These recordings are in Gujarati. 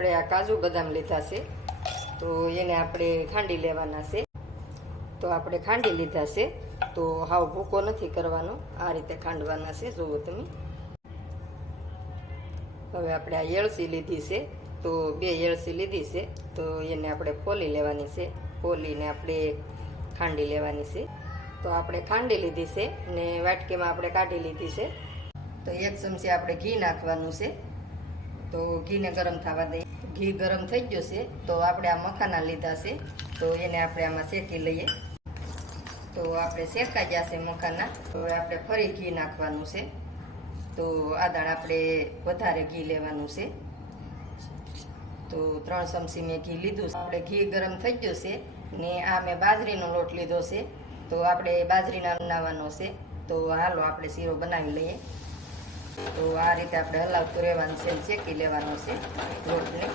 આપણે આ કાજુ બદામ લીધા છે, તો એને આપણે ખાંડી લેવાના છે. તો આપણે ખાંડી લીધા છે, તો હાવ ભૂકો નથી કરવાનો, આ રીતે ખાંડવાના છે. જુઓ તમે. હવે આપણે આ એળસી લીધી છે, તો 2 એળસી લીધી છે, તો એને આપણે ફોલી લેવાની છે. ફોલીને આપણે ખાંડી લેવાની છે. તો આપણે ખાંડી લીધી છે ને વાટકીમાં આપણે કાઢી લીધી છે. તો 1 ચમચી આપણે ઘી નાખવાનું છે. તો ઘીને ગરમ થવા દઈએ. ઘી ગરમ થઈ ગયું છે, તો આપણે આ મખાના લીધા છે, તો એને આપણે આમાં શેકી લઈએ. તો આપણે શેકાઈ ગયા છે મખાના. તો હવે આપણે ફરી ઘી નાખવાનું છે. તો આ દાળ આપણે વધારે ઘી લેવાનું છે. તો 3 ચમચી મેં ઘી લીધું છે. આપણે ઘી ગરમ થઈ ગયું છે ને આ મેં બાજરીનો લોટ લીધો છે, તો આપણે બાજરીના બનાવવાનો છે. તો હાલો આપણે શીરો બનાવી લઈએ. તો આ રીતે આપણે હલાવતું રહેવાનું છે, શેકી લેવાનો છે લોટને.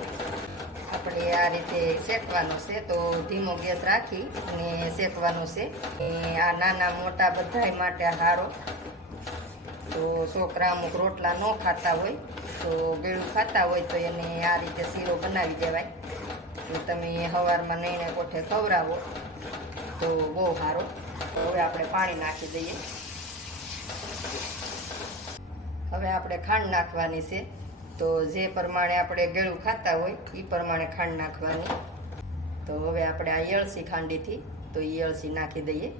આપણે આ રીતે શેકવાનો છે. તો ધીમો ગેસ રાખી અને શેકવાનો છે. આ નાના મોટા બધાય માટે સારો. તો છોકરા અમુક રોટલા ન ખાતા હોય, તો ગળ્યું ખાતા હોય, તો એને આ રીતે શીરો બનાવી દેવાય. તો તમે સવારમાં નઈને કોઠે ખવડાવો તો બહુ સારો. હવે આપણે પાણી નાખી દઈએ. હવે આપણે ખાંડ નાખવાની છે. તો જે પ્રમાણે આપણે ગળ્યું ખાતા હોય એ પ્રમાણે ખાંડ નાખવાની. તો હવે આપણે આ એળસી ખાંડીથી, તો એ એળસી નાખી દઈએ.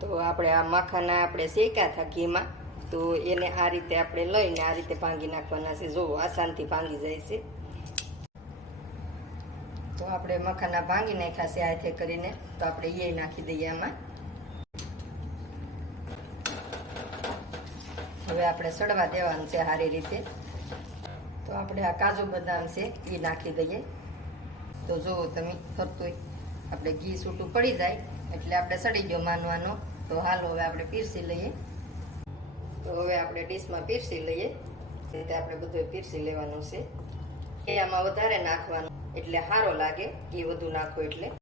તો આપણે આ માખાના આપણે શેક્યા હતા ઘીમાં, તો એને આ રીતે આપણે લઈને આ રીતે ભાંગી નાખવાના છે. જુઓ, આસાનથી ભાંગી જાય છે. તો આપણે મખાના ભાંગી નાખ્યા છે હાથે કરીને. તો આપણે એ નાખી દઈએ આમાં. હવે આપણે સડવા દેવાનું છે સારી રીતે. તો આપણે આ કાજુ બદામ છે એ નાખી દઈએ. તો જુઓ તમે, ફરતું આપણે ઘી છૂટું પડી જાય એટલે આપણે સડી ગયો માનવાનો. તો હાલો હવે આપણે પીરસી લઈએ. તો હવે આપણે ડીશમાં પીરસી લઈએ. રીતે આપણે બધું પીરસી લેવાનું છે. એ આમાં વધારે નાખવાનું એટલે સારો લાગે, ઘી વધુ નાખો એટલે.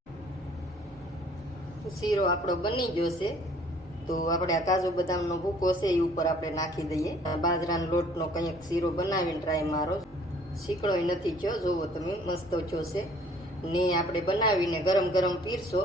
શીરો આપણો બની ગયો છે. તો આપણે આ કાજુ બદામનો ભૂકો છે એ ઉપર આપણે નાખી દઈએ. બાજરાના લોટનો કંઈક શીરો બનાવીને ટ્રાય મારો. શીકણોય નથી થયો, જુઓ તમે, મસ્ત થયો છે ને. આપણે બનાવીને ગરમ ગરમ પીરસો